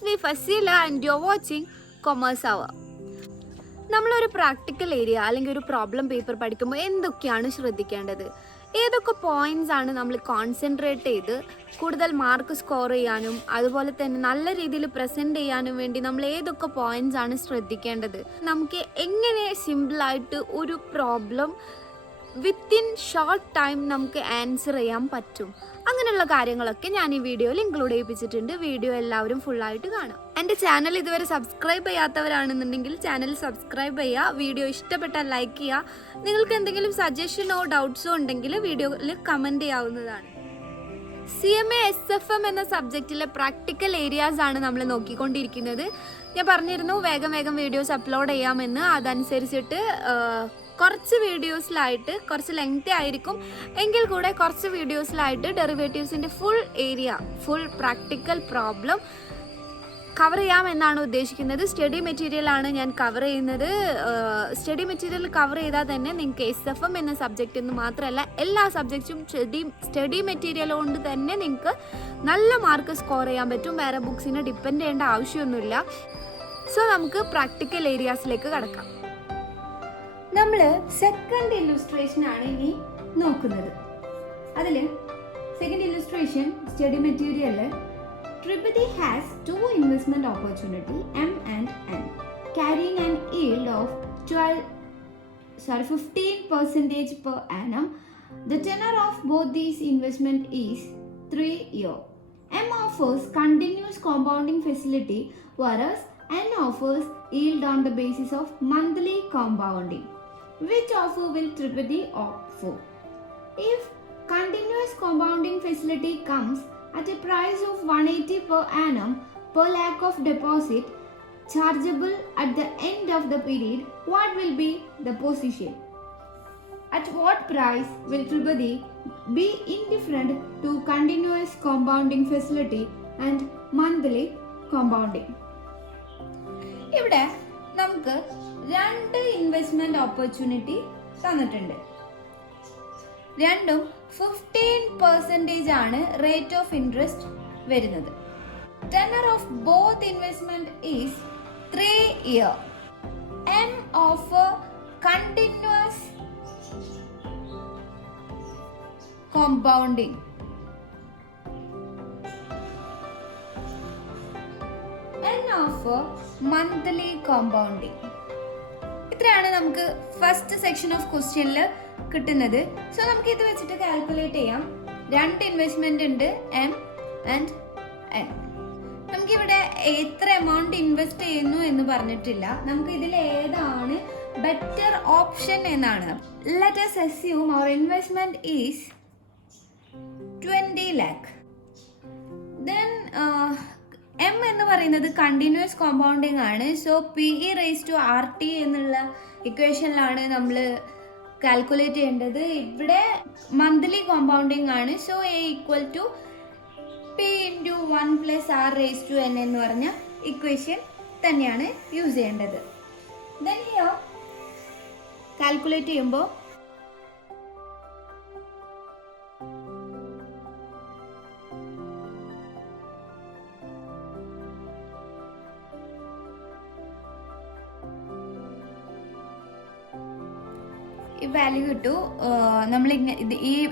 It's me Fasila and you're watching Commerce Hour. നമ്മളൊരു practical area അല്ലെങ്കിൽ ഒരു problem paper പഠിക്കുമ്പോൾ എന്തൊക്കെയാണ് ശ്രദ്ധിക്കേണ്ടത്, ഏതൊക്കെ പോയിന്റ്സ് ആണ് നമ്മൾ കോൺസെൻട്രേറ്റ് ചെയ്ത് കൂടുതൽ മാർക്ക് സ്കോർ ചെയ്യാനും അതുപോലെ തന്നെ നല്ല രീതിയിൽ പ്രസൻറ്റ് ചെയ്യാനും വേണ്ടി നമ്മൾ ഏതൊക്കെ പോയിന്റ്സ് ആണ് ശ്രദ്ധിക്കേണ്ടത്, നമുക്ക് എങ്ങനെ സിമ്പിളായിട്ട് ഒരു പ്രോബ്ലം വിത്തിൻ ഷോർട്ട് ടൈം നമുക്ക് ആൻസർ ചെയ്യാൻ പറ്റും, അങ്ങനെയുള്ള കാര്യങ്ങളൊക്കെ ഞാൻ ഈ വീഡിയോയിൽ ഇൻക്ലൂഡ് ചെയ്യിപ്പിച്ചിട്ടുണ്ട്. വീഡിയോ എല്ലാവരും ഫുള്ളായിട്ട് കാണാം. എൻ്റെ ചാനൽ ഇതുവരെ സബ്സ്ക്രൈബ് ചെയ്യാത്തവരാണെന്നുണ്ടെങ്കിൽ ചാനൽ സബ്സ്ക്രൈബ് ചെയ്യുക, വീഡിയോ ഇഷ്ടപ്പെട്ടാൽ ലൈക്ക് ചെയ്യുക. നിങ്ങൾക്ക് എന്തെങ്കിലും സജഷനോ ഡൗട്ട്സോ ഉണ്ടെങ്കിൽ വീഡിയോയിൽ കമൻറ്റ് ചെയ്യാവുന്നതാണ്. CMA SFM എന്ന സബ്ജക്റ്റിലെ പ്രാക്ടിക്കൽ ഏരിയാസ് ആണ് നമ്മൾ നോക്കിക്കൊണ്ടിരിക്കുന്നത്. ഞാൻ പറഞ്ഞിരുന്നു വേഗം വീഡിയോസ് അപ്ലോഡ് ചെയ്യാമെന്ന്. അതനുസരിച്ചിട്ട് കുറച്ച് വീഡിയോസിലായിട്ട് കുറച്ച് ലെങ്തി ആയിരിക്കും എങ്കിൽ കൂടെ കുറച്ച് വീഡിയോസിലായിട്ട് ഡെറിവേറ്റീവ്സിൻ്റെ ഫുൾ പ്രാക്ടിക്കൽ പ്രോബ്ലം കവർ ചെയ്യാമെന്നാണ് ഉദ്ദേശിക്കുന്നത്. സ്റ്റഡി മെറ്റീരിയലാണ് ഞാൻ കവർ ചെയ്യുന്നത്. സ്റ്റഡി മെറ്റീരിയൽ കവർ ചെയ്താൽ തന്നെ നിങ്ങൾക്ക് SFM എന്ന സബ്ജക്റ്റ് എന്ന് മാത്രമല്ല എല്ലാ സബ്ജക്റ്റും സ്റ്റഡി മെറ്റീരിയൽ കൊണ്ട് തന്നെ നിങ്ങൾക്ക് നല്ല മാർക്ക് സ്കോർ ചെയ്യാൻ പറ്റും. വേറെ ബുക്സിനെ ഡിപ്പെൻഡ് ചെയ്യേണ്ട ആവശ്യമൊന്നുമില്ല. സോ നമുക്ക് പ്രാക്ടിക്കൽ ഏരിയാസിലേക്ക് കടക്കാം. നമ്മൾ സെക്കൻഡ് ഇല്ലുസ്ട്രേഷൻ ആണ് ഇനി നോക്കുന്നത്. അതിൽ second illustration study material Tripati has two investment opportunity M and N carrying an yield of 15% per annum. The tenor of both these investment is 3 years. M offers continuous compounding facility whereas N offers yield on the basis of monthly compounding. Which offer will Tripati opt for? If continuous compounding facility comes at a price of 180 per annum per lakh of deposit chargeable at the end of the period, what will be the position? At what price will Tripati be indifferent to continuous compounding facility and monthly compounding? ഇവിടെ നമുക്ക് രണ്ട് investment opportunity തന്നിട്ടുണ്ട്. രണ്ടും 15% ആണ് rate of interest വരുന്നത്. Tenor of both investment is 3 years. M offer continuous compounding. N offer monthly compounding. ഇത്രയാണ് നമുക്ക് first section of ക്വസ്റ്റ്യനിൽ കിട്ടുന്നത്. സോ നമുക്ക് ഇത് വെച്ചിട്ട് കാൽക്കുലേറ്റ് ചെയ്യാം. രണ്ട് ഇൻവെസ്റ്റ്മെന്റ് ഉണ്ട് M ആൻഡ് N. നമുക്കിവിടെ എത്ര എമൗണ്ട് ഇൻവെസ്റ്റ് ചെയ്യുന്നു എന്ന് പറഞ്ഞിട്ടില്ല. നമുക്ക് ഇതിൽ ഏതാണ് ബെറ്റർ ഓപ്ഷൻ എന്നാണ്. Let us assume our investment is 20 lakh. Then M എന്ന് പറയുന്നത് കണ്ടിന്യൂസ് കോമ്പൗണ്ടിങ് ആണ്. സോ PE/RT എന്നുള്ള ഇക്വേഷനിലാണ് നമ്മൾ കാൽക്കുലേറ്റ് ചെയ്യേണ്ടത്. ഇവിടെ മന്ത്ലി കോമ്പൗണ്ടിങ് ആണ്. So A equal to P into 1 plus R/n എന്ന് പറഞ്ഞ ഇക്വേഷൻ തന്നെയാണ് യൂസ് ചെയ്യേണ്ടത്. Then here കാൽക്കുലേറ്റ് ചെയ്യുമ്പോൾ ഈ വാല്യൂ കിട്ടു. നമ്മൾ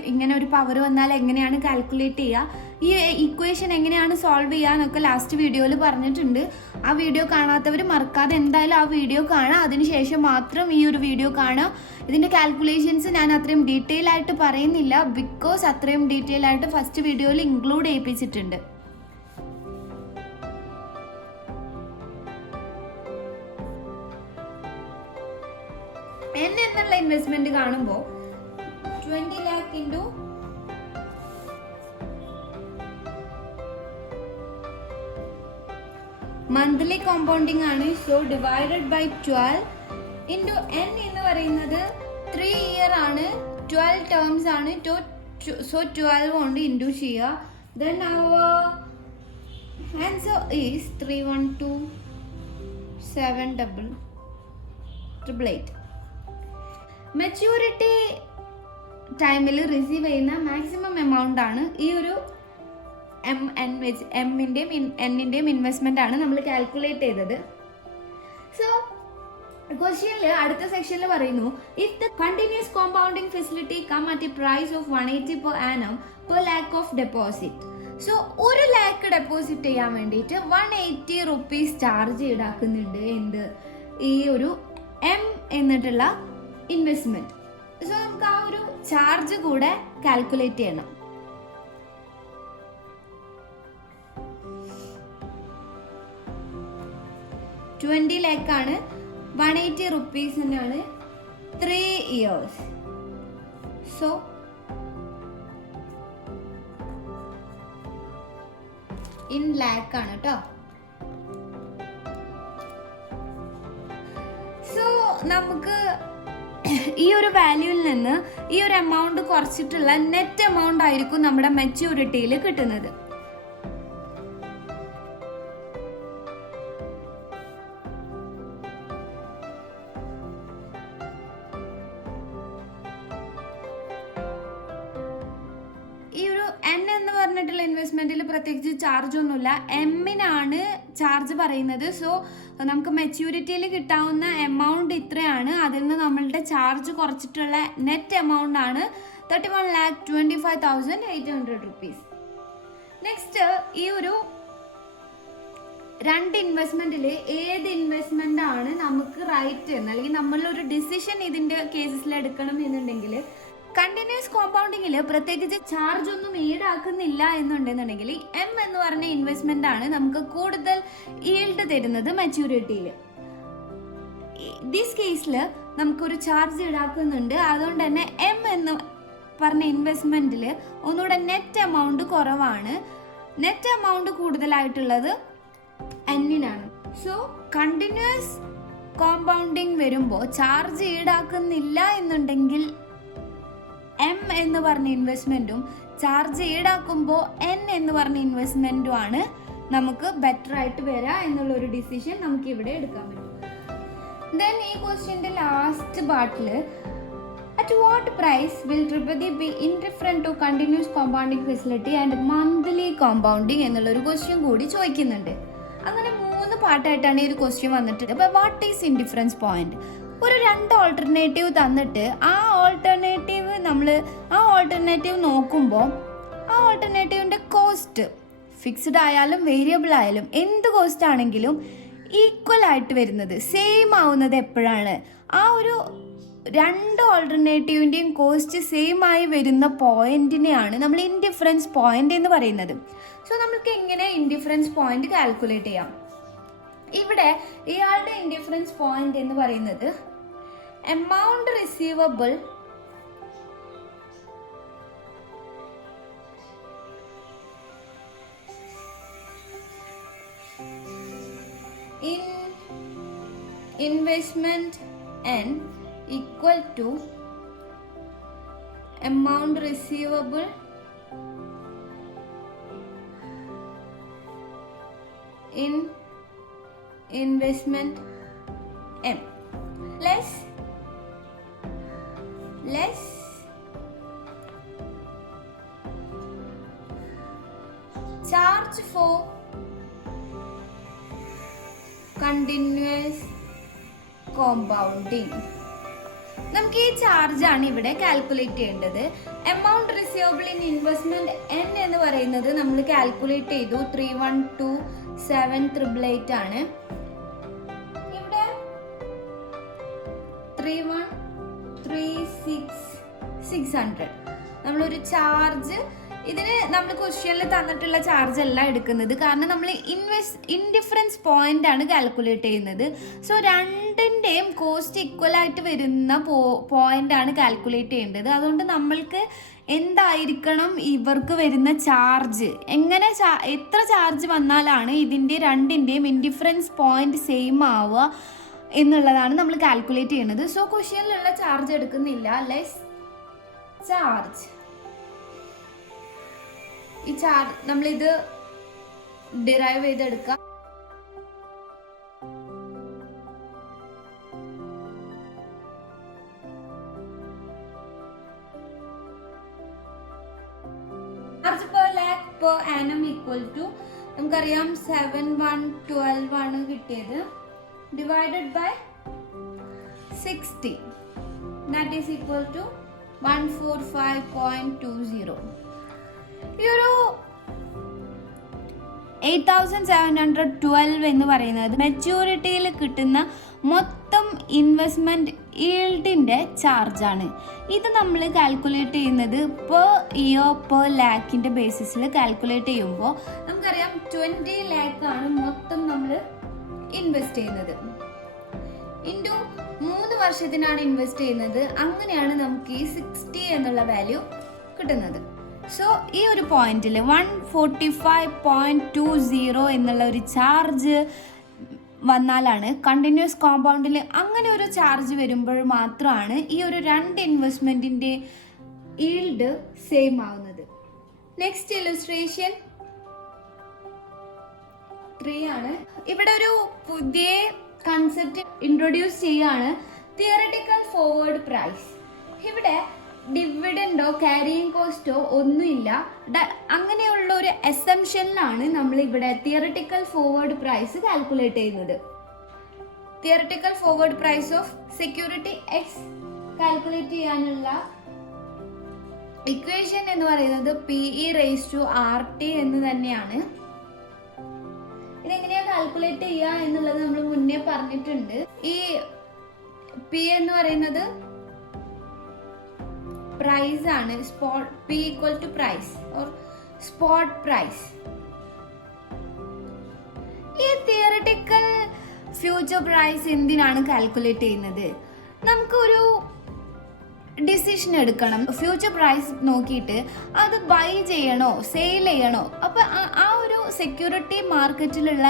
ഇങ്ങനെ ഒരു പവർ വന്നാൽ എങ്ങനെയാണ് കാൽക്കുലേറ്റ് ചെയ്യുക, ഈ ഇക്വേഷൻ എങ്ങനെയാണ് സോൾവ് ചെയ്യുക എന്നൊക്കെ ലാസ്റ്റ് വീഡിയോയിൽ പറഞ്ഞിട്ടുണ്ട്. ആ വീഡിയോ കാണാത്തവർ മറക്കാതെ എന്തായാലും ആ വീഡിയോ കാണുക. അതിനുശേഷം മാത്രം ഈ ഒരു വീഡിയോ കാണുക. ഇതിൻ്റെ കാൽക്കുലേഷൻസ് ഞാൻ അത്രയും ഡീറ്റെയിൽ ആയിട്ട് പറയുന്നില്ല, ബിക്കോസ് അത്രയും ഡീറ്റെയിൽ ആയിട്ട് ഫസ്റ്റ് വീഡിയോയിൽ ഇൻക്ലൂഡ് ചെയ്യിപ്പിച്ചിട്ടുണ്ട്. N എന്നുള്ള ഇൻവെസ്റ്റ്മെന്റ് കാണുമ്പോൾ 20 lakh ഇൻറ്റു മന്ത്ലി കോമ്പൗണ്ടിങ് ആണ്. So divided by 12 into N എന്ന് പറയുന്നത് 3 year ആണ്, 12 ടേംസ് ആണ്. സോ 12 കൊണ്ട് ഇൻറ്റു ചെയ്യുക. Then our answer is 312,788. Maturity ടൈമിൽ റിസീവ് ചെയ്യുന്ന മാക്സിമം എമൗണ്ട് ആണ് ഈ ഒരു എന്നിൻ്റെയും ഇൻവെസ്റ്റ്മെൻ്റ് ആണ് നമ്മൾ കാൽക്കുലേറ്റ് ചെയ്തത്. സോ ക്വസ്റ്റ്യനിൽ അടുത്ത സെക്ഷനിൽ പറയുന്നു, if the continuous compounding facility come at a price of 180 per annum per lakh of deposit. So 1 lakh deposit ചെയ്യാൻ വേണ്ടിയിട്ട് 180 rupees ചാർജ് ഈടാക്കുന്നുണ്ട് എന്ത് ഈ ഒരു എം എന്നിട്ടുള്ള ഇൻവെസ്റ്റ്മെന്റ്. സോ നമുക്ക് ആ ഒരു ചാർജ് കൂടെ കാൽക്കുലേറ്റ് ചെയ്യണം. $20 lakh ആണ്, 180 rupees ആണ് 3 years. സോ ഇൻ ലാക്ക് ആണ് കേട്ടോ. സോ നമുക്ക് ഈ ഒരു വാല്യൂവിൽ നിന്ന് ഈ ഒരു എമൗണ്ട് കുറച്ചിട്ടുള്ള നെറ്റ് എമൗണ്ട് ആയിരിക്കും നമ്മുടെ മെച്യൂരിറ്റിയിൽ കിട്ടുന്നത്. ഈ ഒരു എൻ എന്ന് പറഞ്ഞിട്ടുള്ള ഇൻവെസ്റ്റ്മെന്റിൽ പ്രത്യേകിച്ച് ചാർജ് ഒന്നുമില്ല, എമ്മിനാണ് ചാർജ് പറയുന്നത്. സോ നമുക്ക് മെച്യൂരിറ്റിയിൽ കിട്ടാവുന്ന എമൗണ്ട് ഇത്രയാണ്, അതിൽ നിന്ന് നമ്മളുടെ ചാർജ് കുറച്ചിട്ടുള്ള നെറ്റ് എമൗണ്ട് ആണ് 31,25,800 rupees. നെക്സ്റ്റ് ഈ ഒരു 2 ഇൻവെസ്റ്റ്മെന്റിൽ ഏത് ഇൻവെസ്റ്റ്മെന്റ് ആണ് നമുക്ക് റൈറ്റ് എന്ന്, അല്ലെങ്കിൽ നമ്മളൊരു ഡിസിഷൻ ഇതിന്റെ കേസസിൽ എടുക്കണം എന്നുണ്ടെങ്കിൽ, കണ്ടിന്യൂസ് കോമ്പൗണ്ടിങ്ങിൽ പ്രത്യേകിച്ച് ചാർജ് ഒന്നും ഈടാക്കുന്നില്ല എന്നുണ്ടെന്നുണ്ടെങ്കിൽ എം എന്ന് പറഞ്ഞ ഇൻവെസ്റ്റ്മെന്റ് ആണ് നമുക്ക് കൂടുതൽ ഈൽഡ് തരുന്നത് മെച്യൂരിറ്റിയിൽ. ദിസ് കേസിൽ നമുക്കൊരു ചാർജ് ഈടാക്കുന്നുണ്ട്, അതുകൊണ്ട് തന്നെ എം എന്ന് പറഞ്ഞ ഇൻവെസ്റ്റ്മെന്റിൽ ഒന്നുകൂടെ നെറ്റ് എമൗണ്ട് കുറവാണ്. നെറ്റ് എമൗണ്ട് കൂടുതലായിട്ടുള്ളത് എന്നിനാണ്. സോ കണ്ടിന്യൂസ് കോമ്പൗണ്ടിങ് വരുമ്പോൾ ചാർജ് ഈടാക്കുന്നില്ല എന്നുണ്ടെങ്കിൽ എം എന്ന് പറഞ്ഞ ഇൻവെസ്റ്റ്മെന്റും, ചാർജ് ഈടാക്കുമ്പോൾ എൻ എന്ന് പറഞ്ഞ ഇൻവെസ്റ്റ്മെന്റും ആണ് നമുക്ക് ബെറ്റർ ആയിട്ട് വരിക എന്നുള്ള ഒരു ഡിസിഷൻ നമുക്ക് ഇവിടെ എടുക്കാൻ പറ്റും. ദെൻ ഈ ക്വസ്റ്റ്യന്റെ ലാസ്റ്റ് പാർട്ടിൽ at what price will Tripathi be indifferent to continuous compounding facility and monthly compounding എന്നുള്ളൊരു ക്വസ്റ്റ്യൻ കൂടി ചോദിക്കുന്നുണ്ട്. അങ്ങനെ 3 പാർട്ടായിട്ടാണ് ഈ ഒരു ക്വസ്റ്റ്യൻ വന്നിട്ടുണ്ട്. അപ്പോൾ വാട്ട് ഈസ് ഇൻഡിഫറൻസ് പോയിന്റ്? ഒരു 2 ഓൾട്ടർനേറ്റീവ് തന്നിട്ട് ആ ഓൾട്ടർനേറ്റീവ് നോക്കുമ്പോൾ ആ ഓൾട്ടർനേറ്റീവിൻ്റെ കോസ്റ്റ് ഫിക്സ്ഡ് ആയാലും വേരിയബിൾ ആയാലും എന്ത് കോസ്റ്റ് ആണെങ്കിലും ഈക്വൽ ആയിട്ട് വരുന്നത്, സെയിം ആവുന്നത് എപ്പോഴാണ്? ആ ഒരു 2 ഓൾട്ടർനേറ്റീവിൻ്റെയും കോസ്റ്റ് സെയിം ആയി വരുന്ന പോയിന്റിനെയാണ് നമ്മൾ ഇൻഡിഫറൻസ് പോയിന്റ് എന്ന് പറയുന്നത്. സോ നമുക്ക് എങ്ങനെ ഇൻഡിഫറൻസ് പോയിന്റ് കാൽക്കുലേറ്റ് ചെയ്യാം? ഇവിടെ ഇയാളുടെ ഇൻഡിഫറൻസ് പോയിന്റ് എന്ന് പറയുന്നത് amount receivable in investment n equal to amount receivable in investment m less charge for continuous compounding. നമുക്ക് ഈ ചാർജാണ് ഇവിടെ കാൽക്കുലേറ്റ് ചെയ്യേണ്ടത്. Amount receivable in investment N എന്ന് പറയുന്നത് നമ്മൾ കാൽക്കുലേറ്റ് ചെയ്തു, 3127888 ആണ്. ഇവിടെ 3136600 നമ്മളൊരു ചാർജ്, ഇതിന് നമ്മൾ ക്വസ്റ്റ്യനിൽ തന്നിട്ടുള്ള ചാർജ് അല്ല എടുക്കുന്നത്, കാരണം നമ്മൾ ഇൻഡിഫറൻസ് പോയിന്റ് ആണ് കാൽക്കുലേറ്റ് ചെയ്യുന്നത്. സോ 2ൻ്റെയും കോസ്റ്റ് ഈക്വൽ ആയിട്ട് വരുന്ന പോയിന്റ് ആണ് കാൽക്കുലേറ്റ് ചെയ്യേണ്ടത്. അതുകൊണ്ട് നമ്മൾക്ക് എന്തായിരിക്കണം ഇവർക്ക് വരുന്ന ചാർജ്, എത്ര ചാർജ് വന്നാലാണ് ഇതിൻ്റെ 2ൻ്റെയും ഇൻഡിഫറൻസ് പോയിന്റ് സെയിം ആവുക എന്നുള്ളതാണ് നമ്മൾ കാൽക്കുലേറ്റ് ചെയ്യുന്നത്. സോ ക്വസ്റ്റ്യനിലുള്ള ചാർജ് എടുക്കുന്നില്ല, ലെസ് ചാർജ്. ഈ ചാർജ് നമ്മളിത് ഡിറൈവ് ചെയ്തെടുക്കാം. Charge per lakh per annum equal equal to നമുക്കറിയാം 7112 ആണ് കിട്ടിയത്, divided by 60 that is equal to 145.20. ഈ ഒരു 8712 എന്ന് പറയുന്നത് മെച്യൂരിറ്റിയിൽ കിട്ടുന്ന മൊത്തം ഇൻവെസ്റ്റ്മെൻറ്റ് ഈൽഡിൻ്റെ ചാർജാണ്. ഇത് നമ്മൾ കാൽക്കുലേറ്റ് ചെയ്യുന്നത് പെർ ഇയർ പെർ ലാക്കിൻ്റെ ബേസിസിൽ കാൽക്കുലേറ്റ് ചെയ്യുമ്പോൾ നമുക്കറിയാം 20 ലാക്കാണ് മൊത്തം നമ്മൾ ഇൻവെസ്റ്റ് ചെയ്യുന്നത്. ഇൻറ്റു 3 വർഷത്തിനാണ് ഇൻവെസ്റ്റ് ചെയ്യുന്നത്. അങ്ങനെയാണ് നമുക്ക് ഈ 60 എന്നുള്ള വാല്യൂ കിട്ടുന്നത്. സോ ഈ ഒരു പോയിന്റിൽ 145.20 എന്നുള്ള ഒരു ചാർജ് വന്നാലാണ് കണ്ടിന്യൂസ് കോമ്പൗണ്ടിൽ അങ്ങനെ ഒരു ചാർജ് വരുമ്പോൾ മാത്രമാണ് ഈ ഒരു 2 ഇൻവെസ്റ്റ്മെൻറ്റിൻ്റെ ഈൽഡ് സെയിം ആവുന്നത്. നെക്സ്റ്റ് ഇല്ലുസ്ട്രേഷൻ 3 ആണ്. ഇവിടെ ഒരു പുതിയ കൺസെപ്റ്റ് ഇൻട്രൊഡ്യൂസ് ചെയ്യാണ്, തിയററ്റിക്കൽ ഫോർവേഡ് പ്രൈസ്. ഇവിടെ ഡിവിഡൻഡോ ക്യാരിയിങ് കോസ്റ്റോ ഒന്നുമില്ല. അങ്ങനെയുള്ള ഒരു അസംഷനിലാണ് നമ്മൾ ഇവിടെ തിയററ്റിക്കൽ ഫോർവേഡ് പ്രൈസ് കാൽക്കുലേറ്റ് ചെയ്യുന്നത്. Theoretical forward price of security X calculate ചെയ്യാനുള്ള ഇക്വേഷൻ എന്ന് പറയുന്നത് PE/RT എന്ന് തന്നെയാണ്. ഇതെങ്ങനെയാ കാൽക്കുലേറ്റ് ചെയ്യുക എന്നുള്ളത് നമ്മൾ മുന്നേ പറഞ്ഞിട്ടുണ്ട്. ഈ P എന്ന് പറയുന്നത് പ്രൈസ് ആണ്. P equal to price or spot price. ഈ തിയററ്റിക്കൽ ഫ്യൂച്ചർ പ്രൈസ് എന്തിനാണ് കാൽക്കുലേറ്റ് ചെയ്യുന്നത്? നമുക്കൊരു ഡിസിഷൻ എടുക്കണം. ഫ്യൂച്ചർ പ്രൈസ് നോക്കിയിട്ട് അത് ബൈ ചെയ്യണോ സെയിൽ ചെയ്യണോ. അപ്പോൾ ആ ഒരു സെക്യൂരിറ്റി മാർക്കറ്റിലുള്ള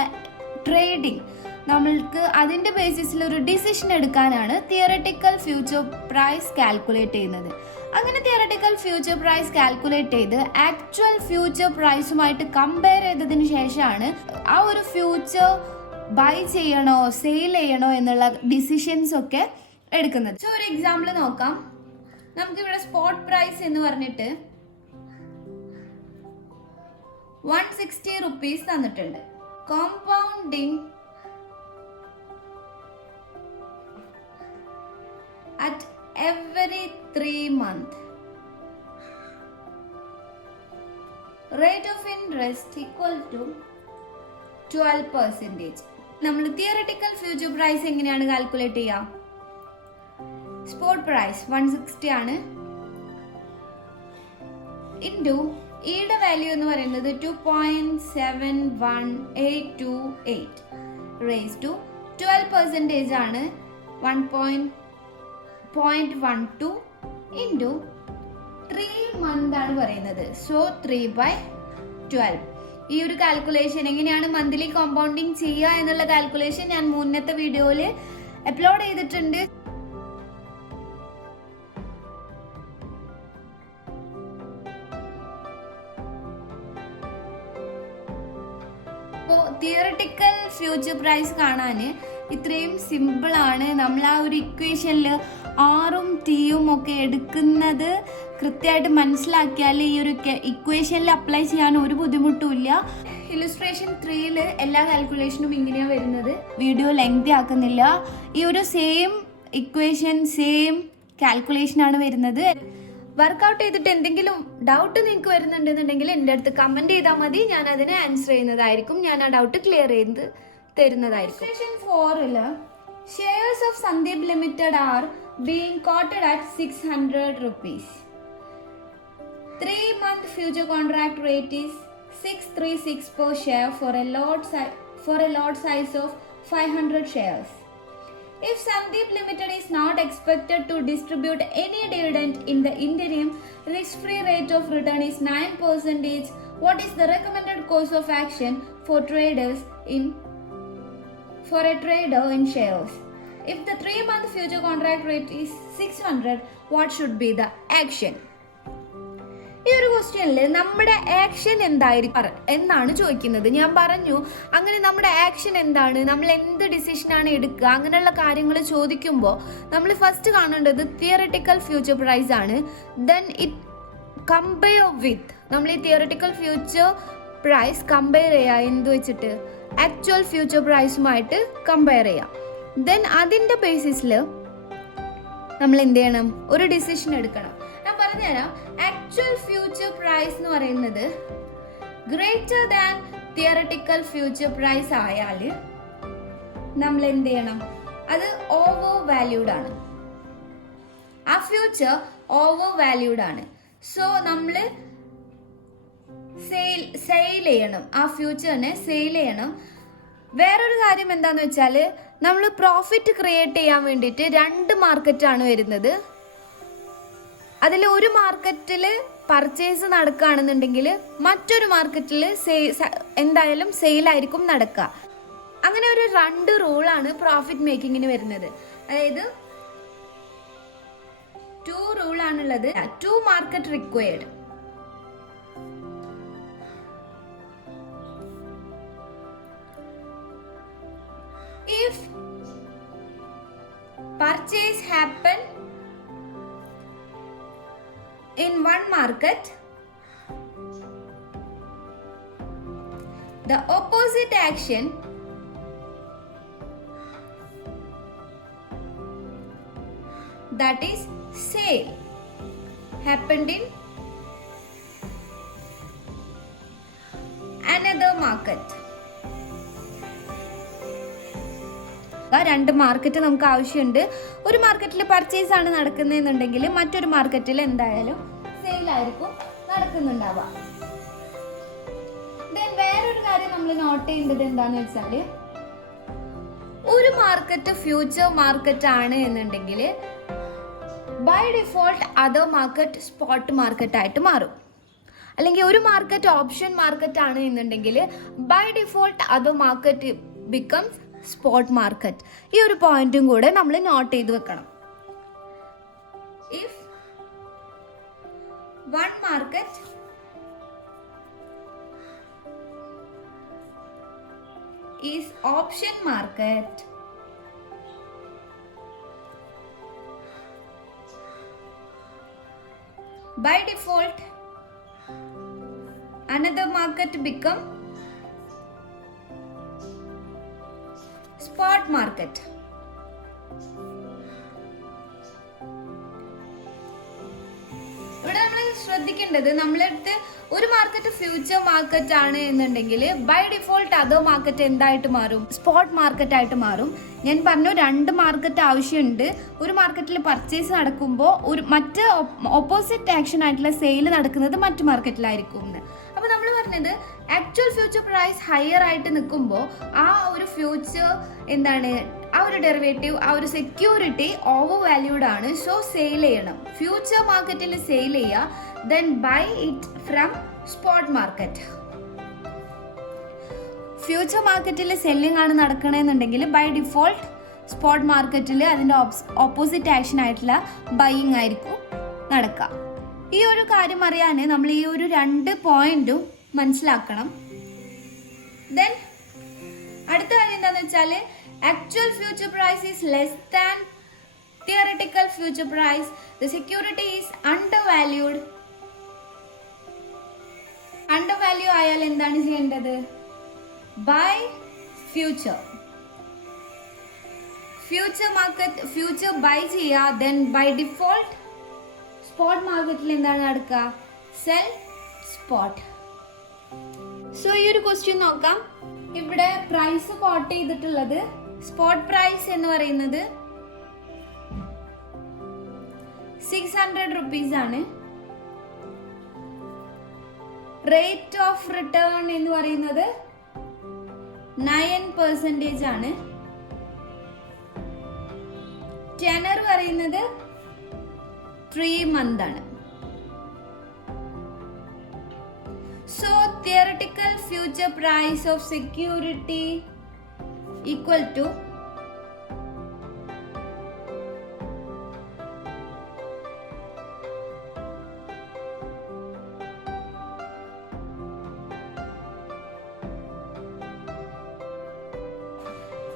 ട്രേഡിംഗ് നമ്മൾക്ക് അതിൻ്റെ ബേസിസിൽ ഒരു ഡിസിഷൻ എടുക്കാനാണ് തിയററ്റിക്കൽ ഫ്യൂച്ചർ പ്രൈസ് കാൽക്കുലേറ്റ് ചെയ്യുന്നത്. അങ്ങനെ തിയററ്റിക്കൽ ഫ്യൂച്ചർ പ്രൈസ് കാൽക്കുലേറ്റ് ചെയ്ത് ആക്ച്വൽ ഫ്യൂച്ചർ പ്രൈസുമായിട്ട് കമ്പയർ ചെയ്തതിന് ശേഷമാണ് ആ ഒരു ഫ്യൂച്ചർ ബൈ ചെയ്യണോ സെയിൽ ചെയ്യണോ എന്നുള്ള ഡിസിഷൻസ് ഒക്കെ എടുക്കുന്നത്. സോ ഒരു എക്സാമ്പിൾ നോക്കാം. നമുക്കിവിടെ സ്പോട്ട് പ്രൈസ് എന്ന് പറഞ്ഞിട്ട് 160 റുപ്പീസ് തന്നിട്ടുണ്ട്. Compounding at every 3 months. Rate of interest equal to 12%. നമ്മൾ തിയററ്റിക്കൽ ഫ്യൂച്ചർ പ്രൈസ് എങ്ങനെയാണ് കാൽക്കുലേറ്റ് ചെയ്യുക? സ്പോട്ട് പ്രൈസ് 160 ആണ് ഇൻറ്റു ഈയുടെ വാല്യൂ എന്ന് പറയുന്നത് 2.71828 റേസ് ടു 12% ആണ് 1.12 ഇൻറ്റു 3 മന്ത് ആണ് പറയുന്നത്. സോ 3/12. ഈ ഒരു കാൽക്കുലേഷൻ എങ്ങനെയാണ് മന്ത്ലി കോമ്പൗണ്ടിങ് ചെയ്യുക എന്നുള്ള കാൽക്കുലേഷൻ ഞാൻ മുന്നത്തെ വീഡിയോയിൽ അപ്ലോഡ് ചെയ്തിട്ടുണ്ട്. അപ്പോൾ തിയററ്റിക്കൽ ഫ്യൂച്ചർ പ്രൈസ് കാണാൻ ഇത്രയും സിമ്പിളാണ്. നമ്മൾ ആ ഒരു ഇക്വേഷനിൽ ആറും ടീയും ഒക്കെ എടുക്കുന്നത് കൃത്യമായിട്ട് മനസ്സിലാക്കിയാൽ ഈ ഒരു ഇക്വേഷനിൽ അപ്ലൈ ചെയ്യാൻ ഒരു ബുദ്ധിമുട്ടുമില്ല. ഇല്ലുസ്ട്രേഷൻ 3 എല്ലാ കാൽക്കുലേഷനും ഇങ്ങനെയാണ് വരുന്നത്. വീഡിയോ ലെങ്തി ആക്കുന്നില്ല. ഈ ഒരു സെയിം ഇക്വേഷൻ സെയിം കാൽക്കുലേഷനാണ് വരുന്നത്. വർക്കൗട്ട് ചെയ്തിട്ട് എന്തെങ്കിലും ഡൗട്ട് നിങ്ങൾക്ക് വരുന്നുണ്ടെന്നുണ്ടെങ്കിൽ എൻ്റെ അടുത്ത് കമൻറ്റ് ചെയ്താൽ മതി. ഞാൻ അതിനെ ആൻസർ ചെയ്യുന്നതായിരിക്കും. ഞാൻ ആ ഡൗട്ട് ക്ലിയർ ചെയ്ത് തരുന്നതായിരിക്കും. Section 4 shares of Sandeep limited are being quoted at 600 rupees. 3-month future contract rate is 636 per share for a lot size of 500 shares. If Sandeep Limited is not expected to distribute any dividend in the interim, risk-free rate of return is 9%. What is the recommended course of action for a trader in shares? If the 3-month future contract rate is 600, what should be the action? ഈ ഒരു ക്വസ്റ്റ്യനിൽ നമ്മുടെ action എന്തായിരിക്കും എന്നാണ് ചോദിക്കുന്നത്. ഞാൻ പറഞ്ഞു അങ്ങനെ നമ്മുടെ ആക്ഷൻ എന്താണ്, നമ്മൾ എന്ത് ഡിസിഷനാണ് എടുക്കുക, അങ്ങനെയുള്ള കാര്യങ്ങൾ ചോദിക്കുമ്പോൾ നമ്മൾ ഫസ്റ്റ് കാണേണ്ടത് തിയററ്റിക്കൽ ഫ്യൂച്ചർ പ്രൈസ് ആണ്. ദെൻ ഇറ്റ് കമ്പയർ വിത്ത് നമ്മൾ ഈ തിയററ്റിക്കൽ ഫ്യൂച്ചർ പ്രൈസ് കമ്പയർ ചെയ്യുക എന്ത് വെച്ചിട്ട്, ആക്ച്വൽ ഫ്യൂച്ചർ പ്രൈസുമായിട്ട് കമ്പയർ ചെയ്യാം. ദെൻ അതിൻ്റെ ബേസിസിൽ നമ്മൾ എന്ത് ചെയ്യണം, ഒരു ഡിസിഷൻ എടുക്കണം. ഞാൻ പറഞ്ഞുതരാം. ആക്ച്വൽ ഫ്യൂച്ചർ പ്രൈസ് എന്ന് പറയുന്നത് greater than theoretical future price ആയാൽ നമ്മൾ എന്ത് ചെയ്യണം, അത് ഓവർ വാല്യൂഡ് ആണ്. ആ ഫ്യൂച്ചർ ഓവർ വാല്യൂഡ് ആണ്. സോ നമ്മൾ സെയിൽ ചെയ്യണം, ആ ഫ്യൂച്ചറിനെ സെയിൽ ചെയ്യണം. വേറൊരു കാര്യം എന്താണെന്ന് വെച്ചാൽ, നമ്മൾ പ്രോഫിറ്റ് ക്രിയേറ്റ് ചെയ്യാൻ വേണ്ടിയിട്ട് 2 മാർക്കറ്റാണ് വരുന്നത്. അതിൽ ഒരു മാർക്കറ്റിൽ പർച്ചേസ് നടക്കുകയാണെന്നുണ്ടെങ്കിൽ മറ്റൊരു മാർക്കറ്റിൽ എന്തായാലും സെയിലായിരിക്കും നടക്കുക. അങ്ങനെ ഒരു 2 റൂളാണ് പ്രോഫിറ്റ് മേക്കിങ്ങിന് വരുന്നത്. അതായത് 2 റൂളാണുള്ളത്. 2 market required. If purchase happen in one market, the opposite action that is sale happened in another market. 2 market നമുക്ക് ആവശ്യമുണ്ട്. ഒരു മാർക്കറ്റിൽ പർച്ചേസ് ആണ് നടക്കുന്നതെന്നുണ്ടെങ്കിൽ മറ്റൊരു മാർക്കറ്റിൽ എന്തായാലും സെയിലായിരിക്കും നടക്കുന്നുണ്ടാവുക. ദെൻ വേറൊരു കാര്യം നമ്മൾ നോട്ട് ചെയ്യേണ്ടത് എന്താന്ന് വെച്ചാൽ, ഒരു മാർക്കറ്റ് ഫ്യൂച്ചർ മാർക്കറ്റ് ആണ് എന്നുണ്ടെങ്കിൽ by default other market spot market ആയിട്ട് മാറും. അല്ലെങ്കിൽ ഒരു മാർക്കറ്റ് ഓപ്ഷൻ മാർക്കറ്റ് ആണ് എന്നുണ്ടെങ്കിൽ by default other market becomes spot market. ഈ ഒരു പോയിന്റും കൂടെ നമ്മൾ നോട്ട് ചെയ്ത് വെക്കണം. If one market is option market, by default another market become spot market. ഇവിടെ നമ്മൾ ശ്രദ്ധിക്കേണ്ടത്, നമ്മളടുത്ത് ഒരു മാർക്കറ്റ് ഫ്യൂച്ചർ മാർക്കറ്റ് ആണ് എന്നുണ്ടെങ്കിൽ ബൈ ഡിഫോൾട്ട് അതർ മാർക്കറ്റ് എന്തായിട്ട് മാറും, സ്പോട്ട് മാർക്കറ്റ് ആയിട്ട് മാറും. ഞാൻ പറഞ്ഞു 2 മാർക്കറ്റ് ആവശ്യമുണ്ട്. ഒരു മാർക്കറ്റിൽ പർച്ചേസ് നടക്കുമ്പോൾ മറ്റ് ഓപ്പോസിറ്റ് ആക്ഷൻ ആയിട്ടുള്ള സെയിൽ നടക്കുന്നത് മറ്റു മാർക്കറ്റിലായിരിക്കും എന്ന്. അപ്പോൾ നമ്മൾ പറഞ്ഞത് ആക്ച്വൽ ഫ്യൂച്ചർ പ്രൈസ് ഹയർ ആയിട്ട് നിൽക്കുമ്പോൾ ആ ഒരു ഫ്യൂച്ചർ എന്താണ്, ആ ഒരു ഡെറിവേറ്റീവ്, ആ ഒരു സെക്യൂരിറ്റി ഓവർ വാല്യൂഡ് ആണ്. സോ സെയിൽ ചെയ്യണം, ഫ്യൂച്ചർ മാർക്കറ്റിൽ സെയിൽ ചെയ്യുക. Then bye it from spot market. Future മാർക്കറ്റിൽ സെല്ലിംഗ് ആണ് നടക്കണമെന്നുണ്ടെങ്കിൽ ബൈ ഡിഫോൾട്ട് സ്പോട്ട് മാർക്കറ്റിൽ അതിൻ്റെ ഓപ്പോസിറ്റ് ആക്ഷൻ ആയിട്ടുള്ള ബൈയിങ് ആയിരിക്കും നടക്കുക. ഈ ഒരു കാര്യം അറിയാൻ നമ്മൾ ഈ ഒരു 2 പോയിന്റും മനസ്സിലാക്കണം. ദെൻ അടുത്ത കാര്യം എന്താണെന്ന് വെച്ചാൽ, actual future price is less than theoretical future price. The security is undervalued. Undervalue ആയാൽ എന്താണ് ചെയ്യേണ്ടത്? Buy future. Future market, future buy ചെയ്യുക. Then by default spot മാർക്കറ്റിൽ എന്താണ് നടക്കുക? Sell spot. So ഈ ഒരു ക്വസ്റ്റ്യൻ നോക്കാം. ഇവിടെ പ്രൈസ് കോട്ട് ചെയ്തിട്ടുള്ളത് സ്പോട്ട് പ്രൈസ് എന്ന് പറയുന്നത് 600 rupees ആണ്. റേറ്റ് ഓഫ് റിട്ടേൺ എന്ന് പറയുന്നത് 9% ആണ്. ടെനർ പറയുന്നത് 3 months ആണ്. So theoretical future price of security equal to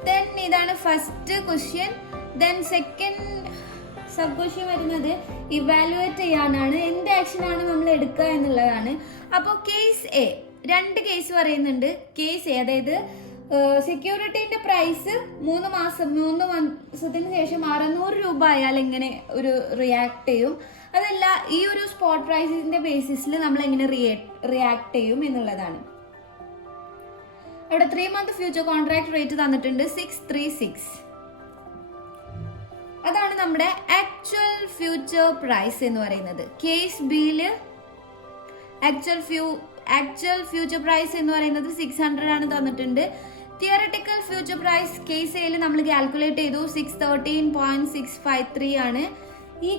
then ഇതാണ് first question. Then second sub question വരുന്നത് ഇവാലുവേറ്റ് ചെയ്യാനാണ്, എന്ത് ആക്ഷൻ ആണ് നമ്മൾ എടുക്കുക എന്നുള്ളതാണ്. അപ്പോൾ കേസ് എ, രണ്ട് കേസ് പറയുന്നുണ്ട്. കേസ് എ, അതായത് സെക്യൂരിറ്റീൻ്റെ പ്രൈസ് 3 മാസത്തിന് ശേഷം 600 രൂപ ആയാൽ എങ്ങനെ ഒരു റിയാക്ട് ചെയ്യും, അതല്ല ഈ ഒരു സ്പോട്ട് പ്രൈസിന്റെ ബേസിസിൽ നമ്മൾ എങ്ങനെ റിയാക്ട് ചെയ്യും എന്നുള്ളതാണ്. അവിടെ 3 month ഫ്യൂച്ചർ കോൺട്രാക്ട് റേറ്റ് തന്നിട്ടുണ്ട് 636. അതാണ് നമ്മുടെ ആക്ച്വൽ ഫ്യൂച്ചർ പ്രൈസ് എന്ന് പറയുന്നത്. കേസ് ബിയില് ആക്ച്വൽ ഫ്യൂച്ചർ പ്രൈസ് എന്ന് പറയുന്നത് 600 ആണ് തന്നിട്ടുണ്ട്. തിയറട്ടിക്കൽ ഫ്യൂച്ചർ പ്രൈസ് കേസ് എയിൽ നമ്മൾ കാൽക്കുലേറ്റ് ചെയ്തു 613.653 ആണ്. ഈ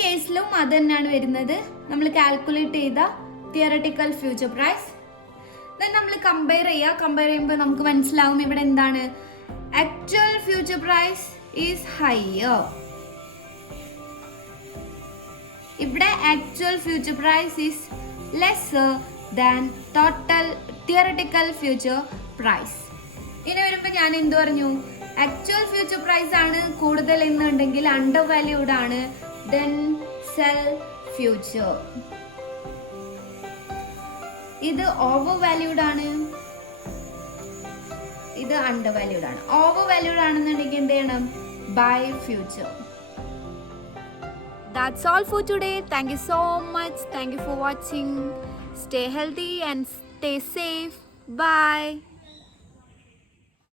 കേസിലും അത് തന്നെയാണ് വരുന്നത്, നമ്മൾ കാൽക്കുലേറ്റ് ചെയ്ത തിയറട്ടിക്കൽ ഫ്യൂച്ചർ പ്രൈസ്. ദെൻ നമ്മൾ കമ്പയർ ചെയ്യുമ്പോൾ നമുക്ക് മനസ്സിലാവും ഇവിടെ എന്താണ്, actual future price is higher. ഇവിടെ actual future price is lesser than total theoretical future price. ഇനി വരുമ്പോൾ ഞാൻ എന്ത് പറഞ്ഞു, ആക്ച്വൽ ഫ്യൂച്ചർ പ്രൈസ് ആണ് കൂടുതൽ എന്നുണ്ടെങ്കിൽ അണ്ടർ വാല്യൂഡ് ആണ്. ദെൻ സെൽ ഫ്യൂച്ചർ, ഇത് ഓവർ വാല്യൂഡ് ആണ്, ഇത് അണ്ടർ വാല്യൂഡ് ആണ്. ഓവർ വാല്യൂഡ് ആണെന്നുണ്ടെങ്കിൽ എന്ത് ചെയ്യണം, buy future. That's all for today. Thank you so much. Thank you for watching. Stay healthy and stay safe. Bye.